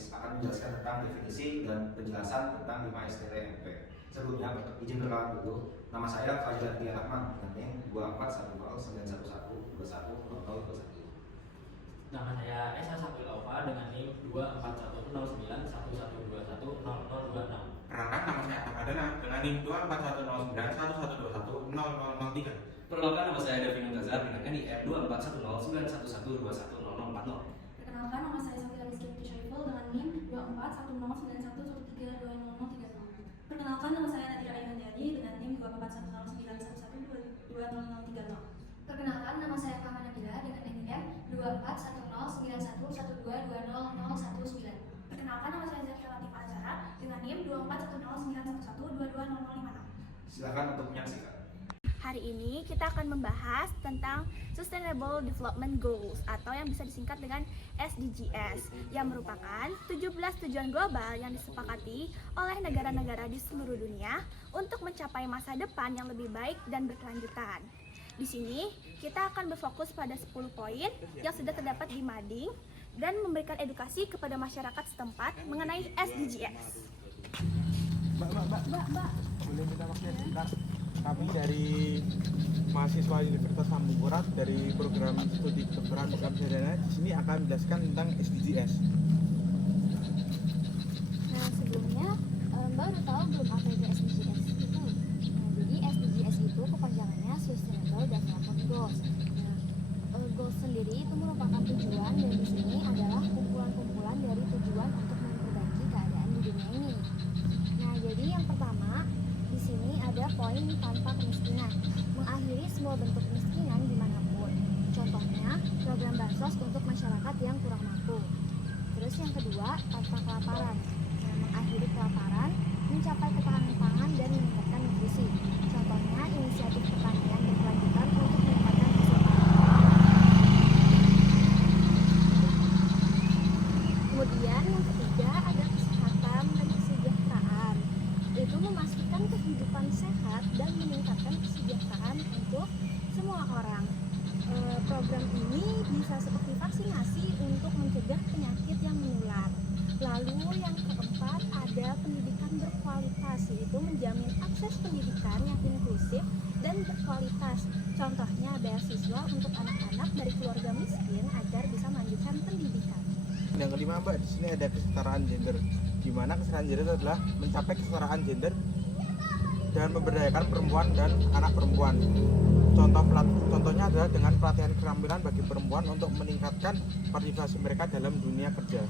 Yohanes akan menjelaskan tentang definisi dan penjelasan tentang 5 STTMP. Sebelumnya, izin perkenalan dulu. Nama saya Fajar Tia Rahman dengan NIM 2410911210021. Nama saya Esa Sakil Alfa dengan NIM 2410911210026. Perkenalkan, nama saya Ahmad Adana dengan NIM 2410911210003. Perkenalkan, nama saya Devin Muntazar dengan NIM 2410911212040. Perkenalkan, nama saya Safira Rizky Syaiful dengan NIM 2410911132030. Perkenalkan, nama saya Nadira Ayuhandiani dengan NIM 24109112030. Perkenalkan, nama saya Fahma Nabila dengan NIM 2410911202019. Perkenalkan, nama saya Zakia Latif Azhara dengan NIM 2410911220056. Silakan untuk menyaksikan. Hari ini kita akan membahas tentang Sustainable Development Goals atau yang bisa disingkat dengan SDGs, yang merupakan 17 tujuan global yang disepakati oleh negara-negara di seluruh dunia untuk mencapai masa depan yang lebih baik dan berkelanjutan. Di sini kita akan berfokus pada 10 poin yang sudah terdapat di mading dan memberikan edukasi kepada masyarakat setempat mengenai SDGs. Mbak, boleh minta waktunya sebentar? Kami dari mahasiswa Universitas Lambung Barat dari program studi kedokteran program Sarjana di sini akan menjelaskan tentang SDGs. Nah, sebelumnya Mbak udah tahu belum apa itu SDGs? Jadi SDGs itu kepanjangannya Sustainable Development Goals. Nah, goals sendiri itu merupakan tujuan dan di sini adalah kumpulan-kumpulan dari tujuan untuk memperbaiki keadaan di dunia ini. Nah, jadi yang pertama di sini ada poin tanpa kemiskinan, mengakhiri semua bentuk kemiskinan dimanapun. Contohnya, program bansos untuk masyarakat yang kurang mampu. Terus yang kedua, tanpa kelaparan. Nah, mengakhiri kelaparan, mencapai ketahanan pangan dan meningkatkan nutrisi. Contohnya, inisiatif pertanian berkelanjutan untuk meningkatkan hasil panen. Kemudian yang ketiga ada kesehatan dan kesejahteraan. Itu memastikan kehidupan sehat dan meningkatkan kesejahteraan untuk semua orang. Program ini bisa seperti vaksinasi untuk mencegah penyakit yang menular. Lalu yang keempat ada pendidikan berkualitas, yaitu menjamin akses pendidikan yang inklusif dan berkualitas. Contohnya beasiswa untuk anak-anak dari keluarga miskin agar bisa melanjutkan pendidikan. Yang kelima, Mbak, di sini ada kesetaraan gender, di mana kesetaraan gender adalah mencapai kesetaraan gender dan memberdayakan perempuan dan anak perempuan. Contohnya adalah dengan pelatihan keterampilan bagi perempuan untuk meningkatkan partisipasi mereka dalam dunia kerja.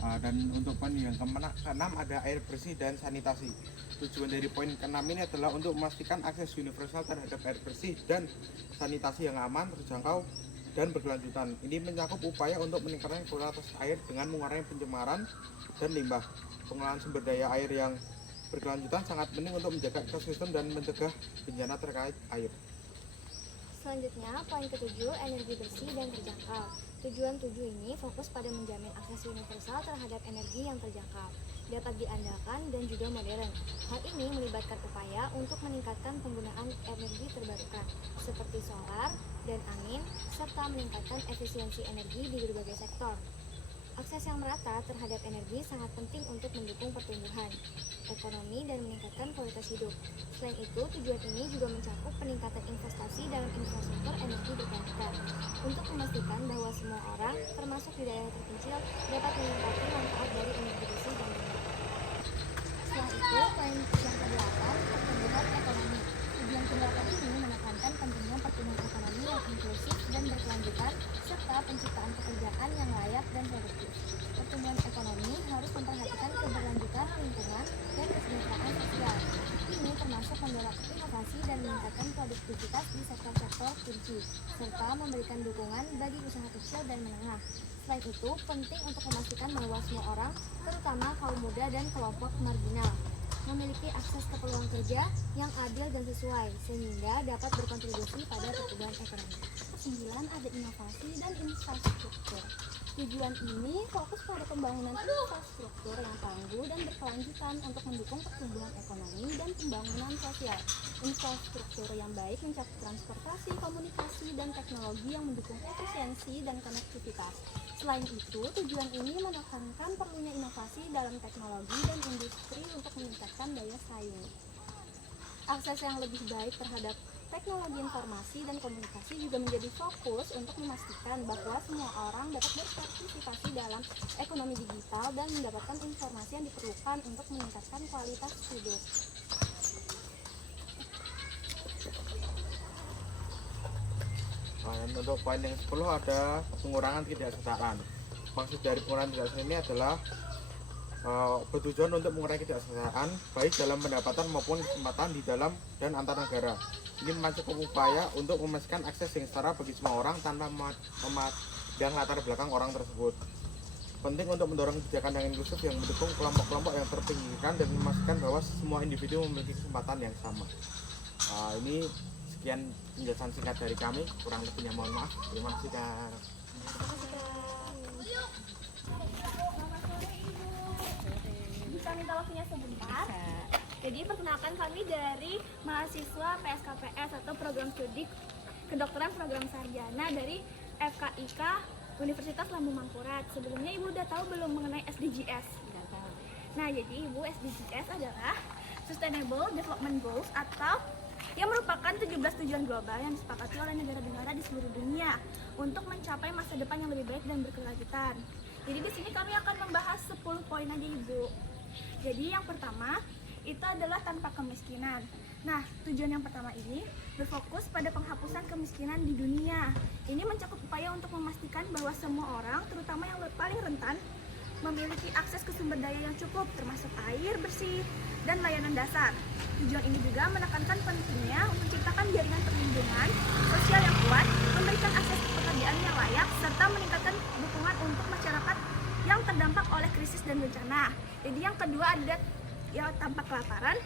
Dan untuk poin yang keenam ada air bersih dan sanitasi. Tujuan dari poin keenam ini adalah untuk memastikan akses universal terhadap air bersih dan sanitasi yang aman, terjangkau, dan berkelanjutan. Ini mencakup upaya untuk meningkatkan kualitas air dengan mengurangi pencemaran dan limbah. Pengelolaan sumber daya air yang berkelanjutan sangat penting untuk menjaga ekosistem dan mencegah bencana terkait air. Selanjutnya, poin ketujuh, energi bersih dan terjangkau. Tujuan 7 ini fokus pada menjamin akses universal terhadap energi yang terjangkau, dapat diandalkan dan juga modern. Hal ini melibatkan upaya untuk meningkatkan penggunaan energi terbarukan, seperti solar dan angin, serta meningkatkan efisiensi energi di berbagai sektor. Akses yang merata terhadap energi sangat penting untuk mendukung pertumbuhan ekonomi dan meningkatkan kualitas hidup. Selain itu, tujuan ini juga mencakup peningkatan investasi dalam infrastruktur energi berkelanjutan untuk memastikan bahwa semua orang, termasuk di daerah terpencil, dapat menikmati manfaat dari energi bersih dan terbarukan. Setelah itu, poin yang ke-8, pertumbuhan ekonomi. Tujuan ke-8 ini menekankan pentingnya pertumbuhan ekonomi yang inklusif dan berkelanjutan, serta penciptaan pekerjaan yang layak dan produktif. Pertumbuhan ekonomi harus memperhatikan keberlanjutan lingkungan dan kesejahteraan sosial. Ini termasuk mendorong inovasi dan meningkatkan produktivitas di sektor-sektor kunci, serta memberikan dukungan bagi usaha kecil dan menengah. Selain itu, penting untuk memastikan bahwa semua orang, terutama kaum muda dan kelompok marginal, memiliki akses ke peluang kerja yang adil dan sesuai, sehingga dapat berkontribusi pada pertumbuhan ekonomi. 9 ada inovasi dan infrastruktur. Tujuan ini fokus pada pembangunan infrastruktur yang tangguh dan berkelanjutan untuk mendukung pertumbuhan ekonomi dan pembangunan sosial. Infrastruktur yang baik mencakup transportasi, komunikasi, dan teknologi yang mendukung efisiensi dan konektivitas. Selain itu, tujuan ini menekankan perlunya inovasi dalam teknologi dan industri untuk meningkatkan daya saing. Akses yang lebih baik terhadap teknologi informasi dan komunikasi juga menjadi fokus untuk memastikan bahwa semua orang dapat berpartisipasi dalam ekonomi digital dan mendapatkan informasi yang diperlukan untuk meningkatkan kualitas hidup. Dan untuk poin yang 10 ada pengurangan ketidaksetaraan. Maksud dari pengurangan ketidaksetaraan ini adalah bertujuan untuk mengurangi ketidaksetaraan baik dalam pendapatan maupun kesempatan di dalam dan antar negara. Ini mencakup upaya untuk memastikan akses yang setara bagi semua orang tanpa memandang latar belakang orang tersebut. Penting untuk mendorong kebijakan yang inklusif yang mendukung kelompok-kelompok yang terpinggirkan dan memastikan bahwa semua individu memiliki kesempatan yang sama. Ini sekian penjelasan singkat dari kami, kurang lebihnya mohon maaf. Terima kasih dan Bisa minta waktunya sebentar? Jadi perkenalkan kami dari mahasiswa PSKPS atau program studi kedokteran program sarjana dari FKIK Universitas Lambung Mangkurat. Sebelumnya Ibu udah tahu belum mengenai SDGs? Tidak tahu. Nah, jadi Ibu, SDGs adalah Sustainable Development Goals atau yang merupakan 17 tujuan global yang disepakati oleh negara-negara di seluruh dunia untuk mencapai masa depan yang lebih baik dan berkelanjutan. Jadi di sini kami akan membahas 10 poin aja Ibu. Jadi yang pertama itu adalah tanpa kemiskinan. Nah, tujuan yang pertama ini berfokus pada penghapusan kemiskinan di dunia. Ini mencakup upaya untuk memastikan bahwa semua orang, terutama yang paling rentan, memiliki akses ke sumber daya yang cukup, termasuk air bersih dan layanan dasar. Tujuan ini juga menekankan pentingnya menciptakan jaringan perlindungan sosial yang kuat, memberikan akses pekerjaan yang layak, serta meningkatkan dukungan untuk masyarakat yang terdampak oleh krisis dan bencana. Jadi yang kedua ada ya tanpa kelaparan.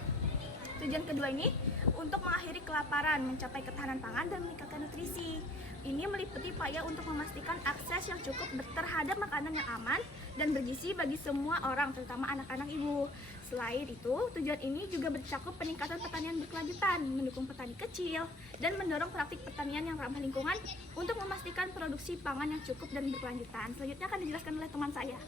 Tujuan kedua ini untuk mengakhiri kelaparan, mencapai ketahanan pangan dan meningkatkan nutrisi. Ini meliputi upaya untuk memastikan akses yang cukup terhadap makanan yang aman dan bergizi bagi semua orang, terutama anak-anak Ibu. Selain itu, tujuan ini juga mencakup peningkatan pertanian berkelanjutan, mendukung petani kecil, dan mendorong praktik pertanian yang ramah lingkungan untuk memastikan produksi pangan yang cukup dan berkelanjutan. Selanjutnya akan dijelaskan oleh teman saya.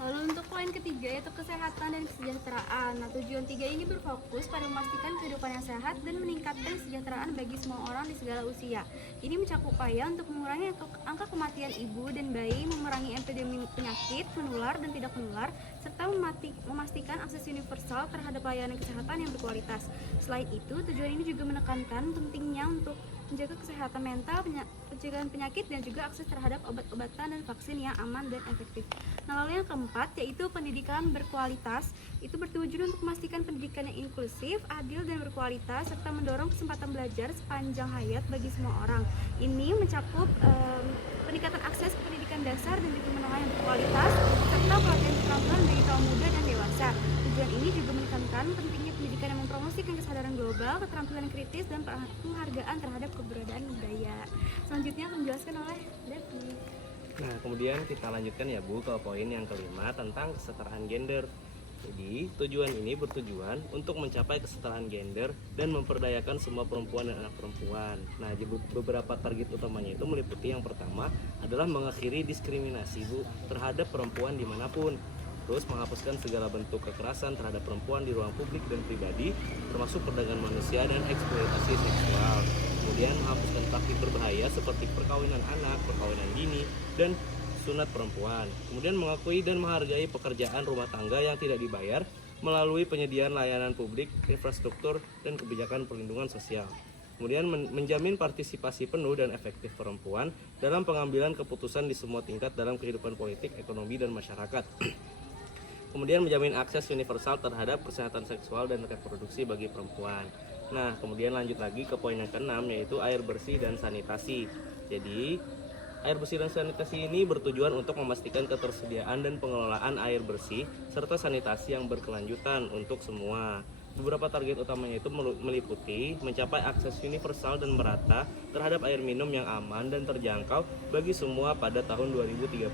Lalu untuk poin ketiga yaitu kesehatan dan kesejahteraan. Nah, tujuan 3 ini berfokus pada memastikan kehidupan yang sehat dan meningkatkan kesejahteraan bagi semua orang di segala usia. Ini mencakup upaya untuk mengurangi angka kematian ibu dan bayi, memerangi epidemi penyakit menular dan tidak menular, serta memastikan akses universal terhadap layanan kesehatan yang berkualitas. Selain itu, tujuan ini juga menekankan pentingnya untuk menjaga kesehatan mental, pencegahan penyakit, dan juga akses terhadap obat-obatan dan vaksin yang aman dan efektif. Nah, lalu yang keempat yaitu pendidikan berkualitas. Itu bertujuan untuk memastikan pendidikan yang inklusif, adil, dan berkualitas, serta mendorong kesempatan belajar sepanjang hayat bagi semua orang. Ini mencakup peningkatan akses ke pendidikan dasar dan juga menengah yang berkualitas, serta pelatihan keterampilan bagi kaum muda dan dewasa. Tujuan ini juga menekankan pentingnya pendidikan yang mempromosikan kesadaran global, keterampilan kritis, dan penghargaan terhadap keberadaan budaya. Selanjutnya akan dijelaskan oleh Devi. Nah, kemudian kita lanjutkan ya Bu ke poin yang kelima tentang kesetaraan gender. Jadi, tujuan ini bertujuan untuk mencapai kesetaraan gender dan memperdayakan semua perempuan dan anak perempuan. Nah, beberapa target utamanya itu meliputi yang pertama adalah mengakhiri diskriminasi Bu terhadap perempuan dimanapun. Terus menghapuskan segala bentuk kekerasan terhadap perempuan di ruang publik dan pribadi, termasuk perdagangan manusia dan eksploitasi seksual. Kemudian menghapuskan praktik berbahaya seperti perkawinan anak, perkawinan dini, dan sunat perempuan. Kemudian mengakui dan menghargai pekerjaan rumah tangga yang tidak dibayar melalui penyediaan layanan publik, infrastruktur, dan kebijakan perlindungan sosial. Kemudian menjamin partisipasi penuh dan efektif perempuan dalam pengambilan keputusan di semua tingkat dalam kehidupan politik, ekonomi, dan masyarakat. Kemudian menjamin akses universal terhadap kesehatan seksual dan reproduksi bagi perempuan. Nah, kemudian lanjut lagi ke poin yang keenam yaitu air bersih dan sanitasi. Jadi, air bersih dan sanitasi ini bertujuan untuk memastikan ketersediaan dan pengelolaan air bersih serta sanitasi yang berkelanjutan untuk semua. Beberapa target utamanya itu meliputi mencapai akses universal dan merata terhadap air minum yang aman dan terjangkau bagi semua pada tahun 2030.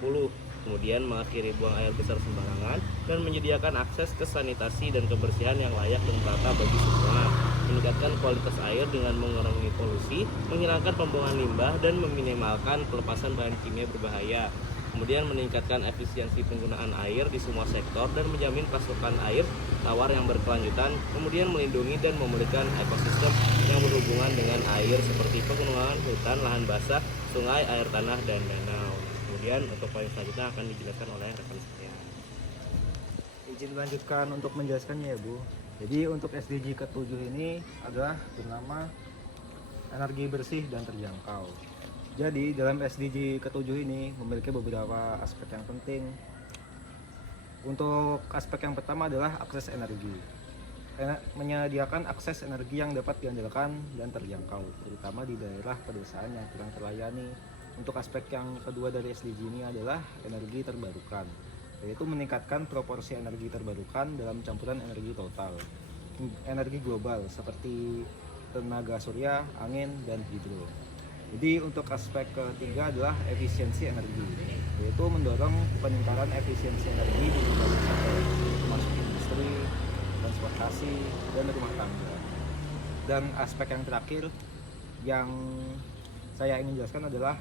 Kemudian mengakhiri buang air besar sembarangan dan menyediakan akses ke sanitasi dan kebersihan yang layak dan merata bagi semua. Meningkatkan kualitas air dengan mengurangi polusi, menghilangkan pembuangan limbah dan meminimalkan pelepasan bahan kimia berbahaya. Kemudian meningkatkan efisiensi penggunaan air di semua sektor dan menjamin pasokan air tawar yang berkelanjutan. Kemudian melindungi dan memulihkan ekosistem yang berhubungan dengan air seperti pegunungan, hutan, lahan basah, sungai, air tanah, dan danau. Kemudian untuk poin selanjutnya akan dijelaskan oleh rekan saya. Izin melanjutkan untuk menjelaskannya ya Bu. Jadi untuk SDG ke-7 ini adalah bernama energi bersih dan terjangkau. Jadi dalam SDG ke-7 ini memiliki beberapa aspek yang penting. Untuk aspek yang pertama adalah akses energi. Menyediakan akses energi yang dapat diandalkan dan terjangkau, terutama di daerah pedesaan yang kurang terlayani. Untuk aspek yang kedua dari SDG ini adalah energi terbarukan, yaitu meningkatkan proporsi energi terbarukan dalam campuran energi total. Energi global seperti tenaga surya, angin, dan hidro. Jadi untuk aspek ketiga adalah efisiensi energi, yaitu mendorong peningkatan efisiensi energi di berbagai sektor, termasuk industri, transportasi, dan rumah tangga. Dan aspek yang terakhir yang saya ingin jelaskan adalah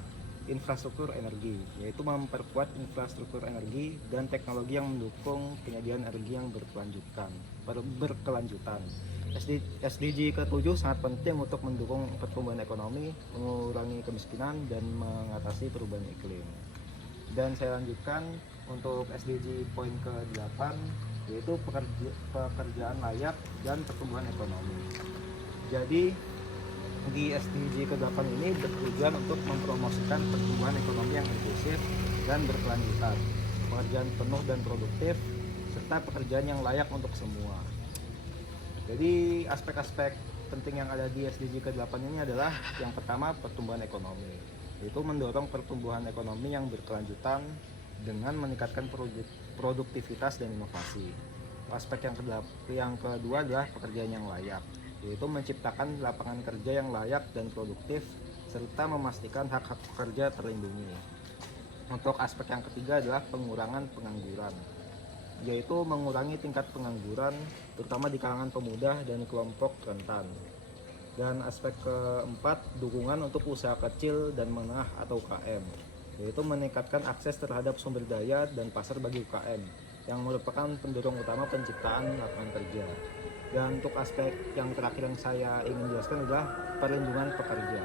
infrastruktur energi, yaitu memperkuat infrastruktur energi dan teknologi yang mendukung penyediaan energi yang berkelanjutan. SDG ke-7 sangat penting untuk mendukung pertumbuhan ekonomi, mengurangi kemiskinan, dan mengatasi perubahan iklim. Dan saya lanjutkan untuk SDG poin ke-8, yaitu pekerjaan layak dan pertumbuhan ekonomi. Jadi di SDG ke-8 ini bertujuan untuk mempromosikan pertumbuhan ekonomi yang inklusif dan berkelanjutan, pekerjaan penuh dan produktif, serta pekerjaan yang layak untuk semua. Jadi aspek-aspek penting yang ada di SDG ke-8 ini adalah yang pertama pertumbuhan ekonomi, yaitu mendorong pertumbuhan ekonomi yang berkelanjutan dengan meningkatkan produktivitas dan inovasi. Aspek yang kedua adalah pekerjaan yang layak, yaitu menciptakan lapangan kerja yang layak dan produktif serta memastikan hak-hak pekerja terlindungi. Untuk aspek yang ketiga adalah pengurangan pengangguran, yaitu mengurangi tingkat pengangguran terutama di kalangan pemuda dan kelompok rentan. Dan aspek keempat, dukungan untuk usaha kecil dan menengah atau UKM, yaitu meningkatkan akses terhadap sumber daya dan pasar bagi UKM yang merupakan pendorong utama penciptaan lapangan kerja. Dan untuk aspek yang terakhir yang saya ingin jelaskan adalah perlindungan pekerja,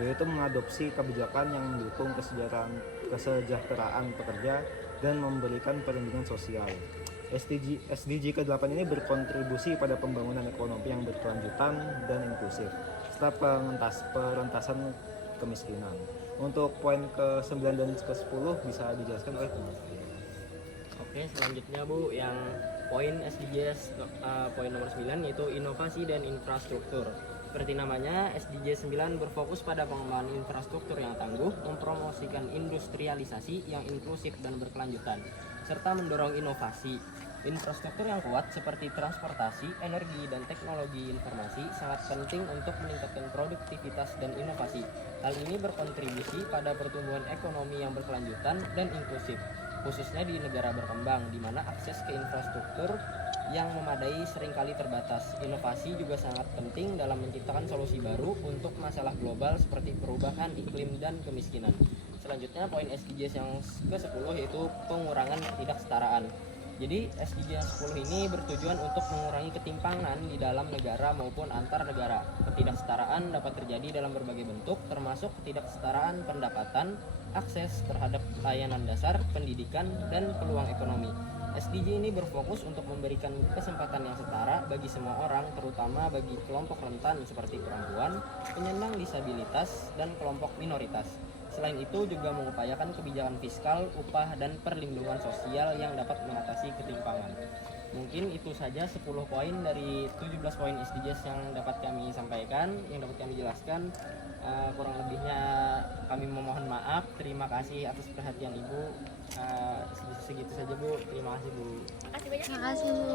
yaitu mengadopsi kebijakan yang mendukung kesejahteraan pekerja dan memberikan perlindungan sosial. SDG ke-8 ini berkontribusi pada pembangunan ekonomi yang berkelanjutan dan inklusif, serta perentasan kemiskinan. Untuk poin ke-9 dan ke-10 bisa dijelaskan oleh teman saya. Oke, selanjutnya Bu, yang poin SDGs poin nomor 9 yaitu inovasi dan infrastruktur. Seperti namanya, SDG 9 berfokus pada pengembangan infrastruktur yang tangguh, mempromosikan industrialisasi yang inklusif dan berkelanjutan, serta mendorong inovasi. Infrastruktur yang kuat seperti transportasi, energi, dan teknologi informasi sangat penting untuk meningkatkan produktivitas dan inovasi. Hal ini berkontribusi pada pertumbuhan ekonomi yang berkelanjutan dan inklusif, khususnya di negara berkembang, di mana akses ke infrastruktur yang memadai seringkali terbatas. Inovasi juga sangat penting dalam menciptakan solusi baru untuk masalah global seperti perubahan iklim dan kemiskinan. Selanjutnya poin SDGs yang ke-10 yaitu pengurangan ketidaksetaraan. Jadi SDG yang 10 ini bertujuan untuk mengurangi ketimpangan di dalam negara maupun antar negara. Ketidaksetaraan dapat terjadi dalam berbagai bentuk, termasuk ketidaksetaraan pendapatan, akses terhadap layanan dasar, pendidikan, dan peluang ekonomi. SDG ini berfokus untuk memberikan kesempatan yang setara bagi semua orang, terutama bagi kelompok rentan seperti perempuan, penyandang disabilitas, dan kelompok minoritas. Selain itu juga mengupayakan kebijakan fiskal, upah, dan perlindungan sosial yang dapat mengatasi ketimpangan. Mungkin itu saja 10 poin dari 17 poin SDGs yang dapat kami sampaikan, yang dapat kami jelaskan. Kurang lebihnya kami memohon maaf. Terima kasih atas perhatian Ibu. Segitu saja Bu. Terima kasih Bu. Makasih banyak. Terima kasih, Bu.